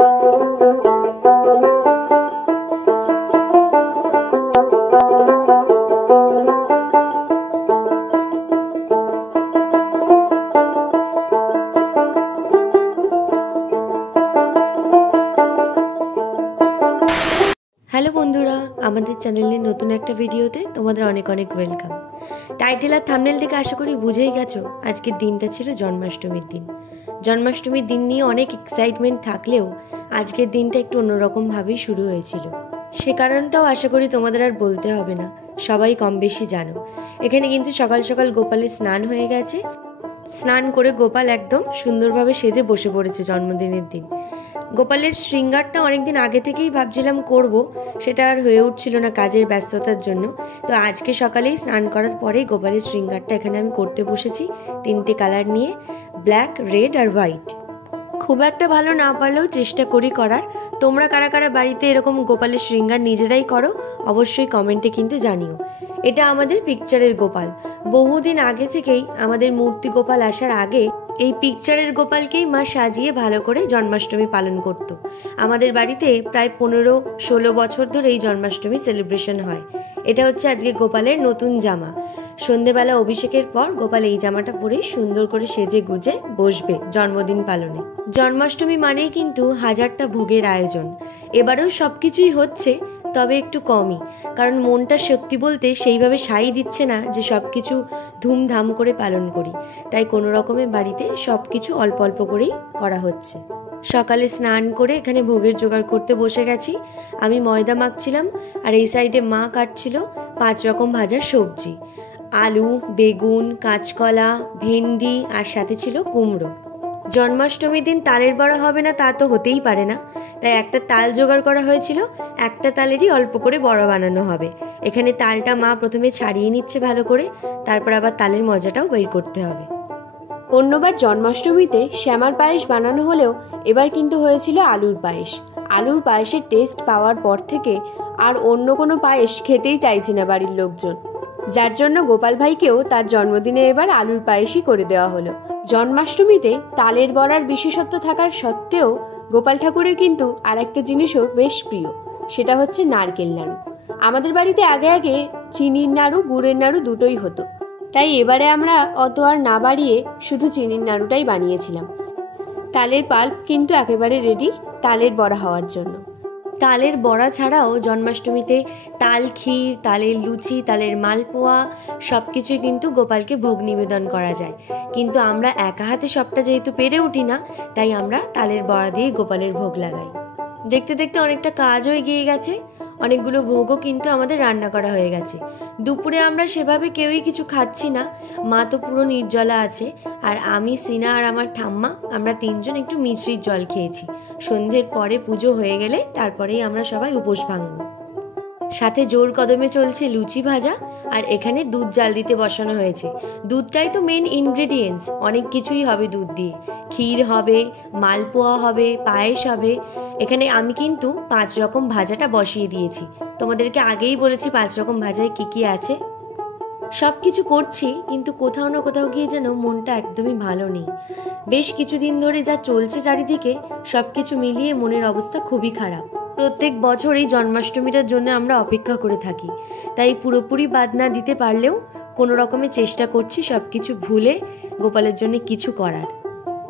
Hello বন্ধুরা, আমাদের চ্যানেলে নতুন একটা ভিডিওতে তোমাদের অনেক অনেক ওয়েলকাম। টাইটেল আর থাম্বনেল থেকে আশা করি বুঝেই গেছো আজকের দিনটা ছিল জন্মাষ্টমীর দিন। জন্মাষ্টমীর দিন নিয়ে অনেক এক্সাইটমেন্ট থাকলেও আজকের দিনটা একটু অন্যরকমভাবেই শুরু হয়েছিল। সে কারণটাও আশা করি তোমাদের আর বলতে হবে না, সবাই কম বেশি জানো। এখানে কিন্তু সকাল সকাল গোপালের স্নান হয়ে গেছে। স্নান করে গোপাল একদম সুন্দরভাবে সেজে বসে পড়েছে জন্মদিনের দিন। গোপালের শৃঙ্গারটা অনেকদিন আগে থেকেই ভাবছিলাম করব, সেটা আর হয়ে উঠছিল না কাজের ব্যস্ততার জন্য। তো আজকে সকালেই স্নান করার পরেই গোপালের শৃঙ্গারটা এখানে আমি করতে বসেছি, 3টে কালার নিয়ে, ব্ল্যাক, রেড আর হোয়াইট। খুব একটা ভালো না পারলেও চেষ্টা করি করার। তোমরা কারা কারা বাড়িতে এরকম গোপালের শৃঙ্গার নিজেরাই করো অবশ্যই কমেন্টে কিন্তু জানিও। এটা আমাদের পিকচারের গোপাল। বহুদিন আগে থেকেই আমাদের মূর্তি গোপাল আসার আগে এই পিকচারের গোপালকেই মা সাজিয়ে ভালো করে জন্মাষ্টমী পালন করত। আমাদের বাড়িতে প্রায় 15-16 বছর ধরে এই জন্মাষ্টমী সেলিব্রেশন হয়। এটা হচ্ছে আজকে গোপালের নতুন জামা। সন্ধেবেলা অভিষেকের পর গোপাল এই জামাটা পরে সুন্দর করে সেজে গুজে বসবে জন্মদিন পালনে। জন্মাষ্টমী মানেই কিন্তু হাজারটা ভোগের আয়োজন। এবারেও সবকিছুই হচ্ছে, তবে একটু কমই, কারণ মনটা সত্যি বলতে সেইভাবে সাই দিচ্ছে না যে সবকিছু ধুমধাম করে পালন করি। তাই কোনো রকমের বাড়িতে সবকিছু অল্প অল্প করেই করা হচ্ছে। সকালে স্নান করে এখানে ভোগের জোগাড় করতে বসে গেছি। আমি ময়দা মাখছিলাম আর এই সাইডে মা কাটছিল 5 রকম ভাজার সবজি, আলু, বেগুন, কাঁচকলা, ভেন্ডি আর সাথে ছিল কুমড়ো। জন্মাষ্টমীর দিন তালের বড়া হবে না তা তো হতেই পারে না, তাই একটা তাল জোগাড় করা হয়েছিল। একটা তালেরই অল্প করে বড়া বানানো হবে। এখানে তালটা মা প্রথমে ছাড়িয়ে নিচ্ছে ভালো করে, তারপর আবার তালের মজাটাও বের করতে হবে। অন্যবার জন্মাষ্টমীতে শ্যামার পায়েস বানানো হলেও এবার কিন্তু হয়েছিল আলুর পায়েস। আলুর পায়েসের টেস্ট পাওয়ার পর থেকে আর অন্য কোনো পায়েস খেতেই চাইছে না বাড়ির লোকজন, যার জন্য গোপাল ভাইকেও তার জন্মদিনে এবার আলুর পায়েসই করে দেওয়া হলো। জন্মাষ্টমীতে তালের বড়ার বিশেষত্ব থাকার সত্ত্বেও গোপাল ঠাকুরের কিন্তু আর একটা জিনিসও বেশ প্রিয়, সেটা হচ্ছে নারকেল নাড়ু। আমাদের বাড়িতে আগে আগে চিনির নাড়ু, গুড়ের নাড়ু দুটোই হতো, তাই এবারে আমরা অত আর না বাড়িয়ে শুধু চিনির নাড়ুটাই বানিয়েছিলাম। তালের পাল্প কিন্তু একেবারে রেডি তালের বড়া হওয়ার জন্য। তালের বড়া ছাড়াও জন্মাষ্টমীতে তাল ক্ষীর, তালের লুচি, তালের মালপোয়া সব কিছুই কিন্তু গোপালকে ভোগ নিবেদন করা যায়। কিন্তু আমরা একা হাতে সবটা যেহেতু পেরে উঠি না, তাই আমরা তালের বড়া দিয়ে গোপালের ভোগ লাগাই। দেখতে দেখতে অনেকটা কাজও এগিয়ে গেছে, অনেকগুলো ভোগও কিন্তু আমাদের রান্না করা হয়ে গেছে। দুপুরে আমরা সেভাবে কেউই কিছু খাচ্ছি না, মা তো পুরো নির্জলা আছে, আর আমি, সিনা আর আমার ঠাম্মা আমরা 3জন একটু মিছরির জল খেয়েছি। সন্ধ্যের পরে পুজো হয়ে গেলে তারপরেই আমরা সবাই উপোস ভাঙব। সাথে জোর কদমে চলছে লুচি ভাজা, আর এখানে দুধ জাল দিতে বসানো হয়েছে। দুধটাই তো মেন ইনগ্রেডিয়েন্টস, অনেক কিছুই হবে দুধ দিয়ে। ক্ষীর হবে, মালপোয়া হবে, পায়েস হবে। এখানে আমি কিন্তু 5 রকম ভাজাটা বসিয়ে দিয়েছি। তোমাদেরকে আগেই বলেছি 5 রকম ভাজায় কি কি আছে। সব কিছু করছি, কিন্তু কোথাও না কোথাও গিয়ে যেন মনটা একদমই ভালো নেই। বেশ কিছুদিন ধরে যা চলছে চারিদিকে, সব কিছু মিলিয়ে মনের অবস্থা খুবই খারাপ। প্রত্যেক বছর এই জন্মাষ্টমীটার জন্য আমরা অপেক্ষা করে থাকি, তাই পুরোপুরি বাদ না দিতে পারলেও কোনো রকমে চেষ্টা করছি সব কিছু ভুলে গোপালের জন্য কিছু করার।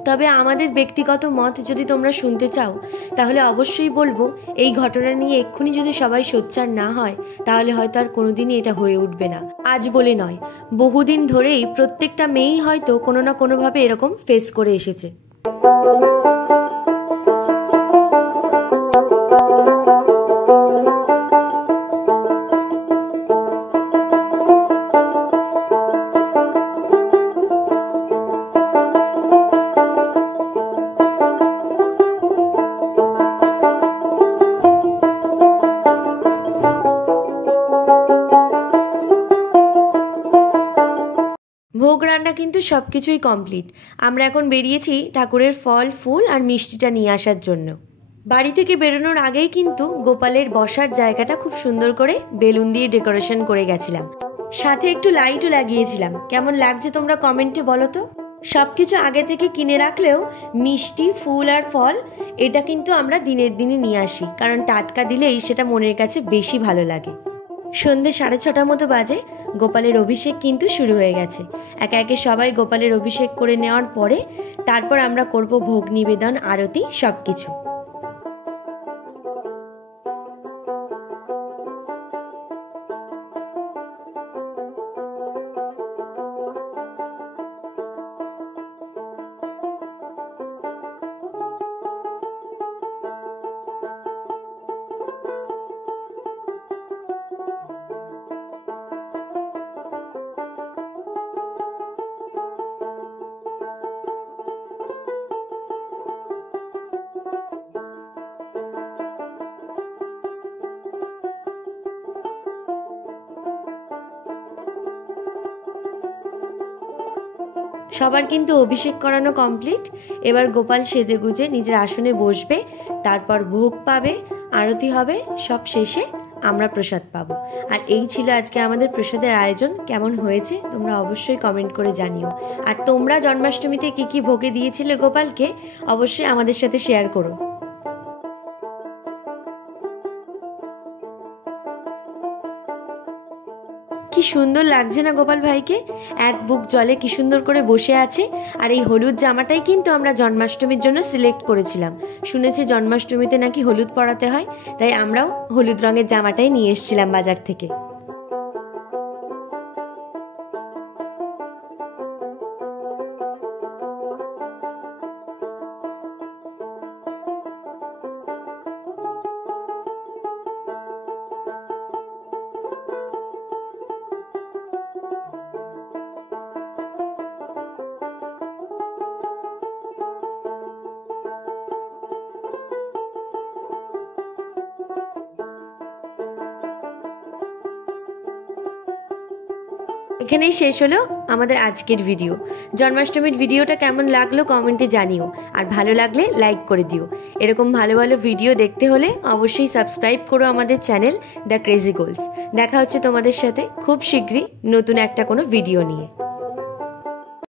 তবে আমাদের ব্যক্তিগত মত যদি তোমরা শুনতে চাও, তাহলে অবশ্যই বলবো এই ঘটনা নিয়ে এক্ষুনি যদি সবাই সোচ্চার না হয়, তাহলে হয়তো আর কোনোদিনই এটা হয়ে উঠবে না। আজ বলে নয়, বহুদিন ধরেই প্রত্যেকটা মেয়েই হয়তো কোনো না কোনোভাবে এরকম ফেস করে এসেছে। ভোগ রান্না কিন্তু সব কিছুই কমপ্লিট। আমরা এখন বেরিয়েছি ঠাকুরের ফল, ফুল আর মিষ্টিটা নিয়ে আসার জন্য। বাড়ি থেকে বেরোনোর আগেই কিন্তু গোপালের বসার জায়গাটা খুব সুন্দর করে বেলুন দিয়ে ডেকোরেশন করে গেছিলাম, সাথে একটু লাইটও লাগিয়েছিলাম। কেমন লাগছে তোমরা কমেন্টে বলো তো। সব কিছু আগে থেকে কিনে রাখলেও মিষ্টি, ফুল আর ফল এটা কিন্তু আমরা দিনের দিনে নিয়ে আসি, কারণ টাটকা দিলেই সেটা মনের কাছে বেশি ভালো লাগে। সন্ধ্যে 6:30 মতো বাজে, গোপালের অভিষেক কিন্তু শুরু হয়ে গেছে। একে একে সবাই গোপালের অভিষেক করে নেওয়ার পরে তারপর আমরা করব ভোগ নিবেদন, আরতি, সব কিছু। সবার কিন্তু অভিষেক করানো কমপ্লিট। এবার গোপাল সেজে গুজে নিজের আসনে বসবে, তারপর ভোগ পাবে, আরতি হবে, সব শেষে আমরা প্রসাদ পাবো। আর এই ছিল আজকে আমাদের প্রসাদের আয়োজন। কেমন হয়েছে তোমরা অবশ্যই কমেন্ট করে জানিও। আর তোমরা জন্মাষ্টমীতে কি কি ভোগে দিয়েছিলে গোপালকে অবশ্যই আমাদের সাথে শেয়ার করো। কি সুন্দর লাগছে না গোপাল ভাইকে, এক বুক জলে কি সুন্দর করে বসে আছে। আর এই হলুদ জামাটাই কিন্তু আমরা জন্মাষ্টমীর জন্য সিলেক্ট করেছিলাম। শুনেছি জন্মাষ্টমীতে নাকি হলুদ পরাতে হয়, তাই আমরাও হলুদ রঙের জামাটাই নিয়ে এসেছিলাম বাজার থেকে। এখানেই শেষ হলো আমাদের আজকের ভিডিও। জন্মাষ্টমীর ভিডিওটা কেমন লাগলো কমেন্টে জানিও, আর ভালো লাগলে লাইক করে দিও। এরকম ভালো ভালো ভিডিও দেখতে হলে অবশ্যই সাবস্ক্রাইব করো আমাদের চ্যানেল দ্য ক্রেজি গোলস। দেখা হচ্ছে তোমাদের সাথে খুব শীঘ্রই নতুন একটা কোনো ভিডিও নিয়ে।